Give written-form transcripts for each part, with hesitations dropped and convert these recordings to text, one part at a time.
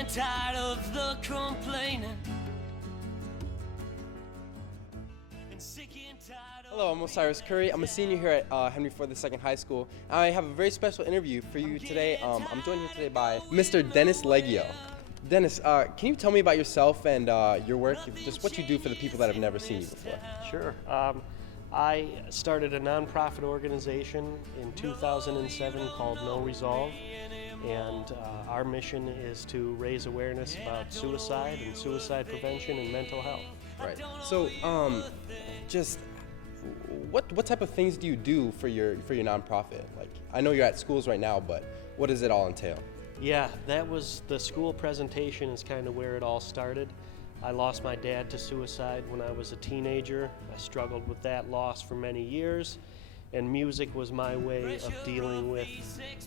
and tired of the complaining. And sick and tired of Hello, I'm Osiris Curry. I'm a senior here at Henry Ford II High School. I have a very special interview for you today. I'm joined here today by Mr. Dennis Leggio. Dennis, can you tell me about yourself and your work, just what you do for the people that have never seen you before? Sure. I started a nonprofit organization in 2007 called No Resolve, and our mission is to raise awareness about suicide and suicide prevention and mental health. Right. So, just what type of things do you do for your nonprofit? Like, I know you're at schools right now, but what does it all entail? Yeah, that was the school presentation is kind of where it all started. I lost my dad to suicide when I was a teenager. I struggled with that loss for many years, and music was my way of dealing with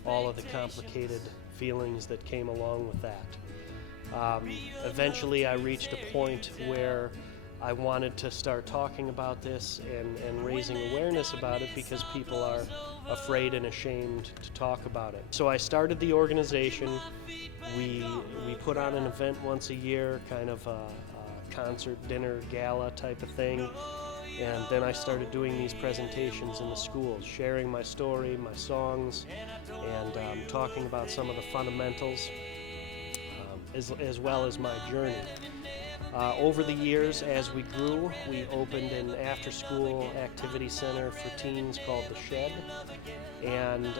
all of the complicated feelings that came along with that. Eventually I reached a point where I wanted to start talking about this and raising awareness about it because people are afraid and ashamed to talk about it. So I started the organization. We put on an event once a year, kind of a concert, dinner, gala type of thing. And then I started doing these presentations in the schools, sharing my story, my songs, and talking about some of the fundamentals, as well as my journey. Over the years, as we grew, we opened an after-school activity center for teens called The Shed. And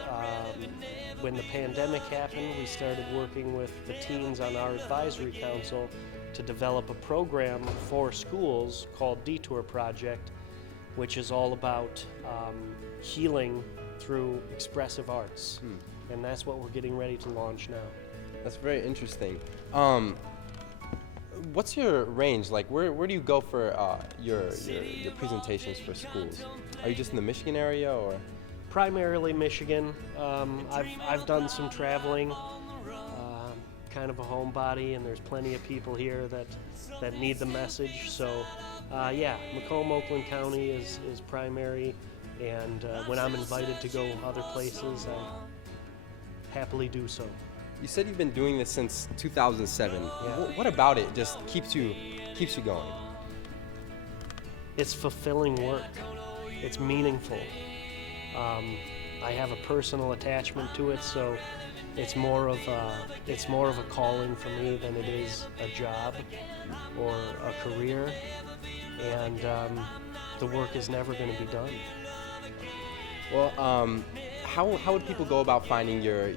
when the pandemic happened, we started working with the teens on our advisory council to develop a program for schools called Detour Project, which is all about healing through expressive arts. And that's what we're getting ready to launch now. That's very interesting. What's your range? Like, where do you go for your presentations for schools? Are you just in the Michigan area, or? Primarily Michigan. I've done some traveling, kind of a homebody, and there's plenty of people here that need the message. So, yeah, Macomb, Oakland County is primary, and when I'm invited to go other places, I happily do so. You said you've been doing this since 2007. Yeah. What about it just keeps you going? It's fulfilling work. It's meaningful. I have a personal attachment to it, so it's more of a calling for me than it is a job or a career, and the work is never going to be done. Well, how would people go about finding your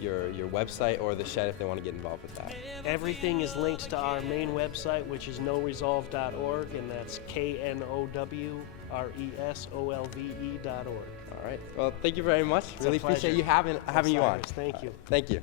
website or the Shed if they want to get involved with that? Everything is linked to our main website, which is noresolve.org, and that's KNOWRESOLVE.org. All right. Well, thank you very much. It's really a pleasure. appreciate you having you on. Thank you. Thank you.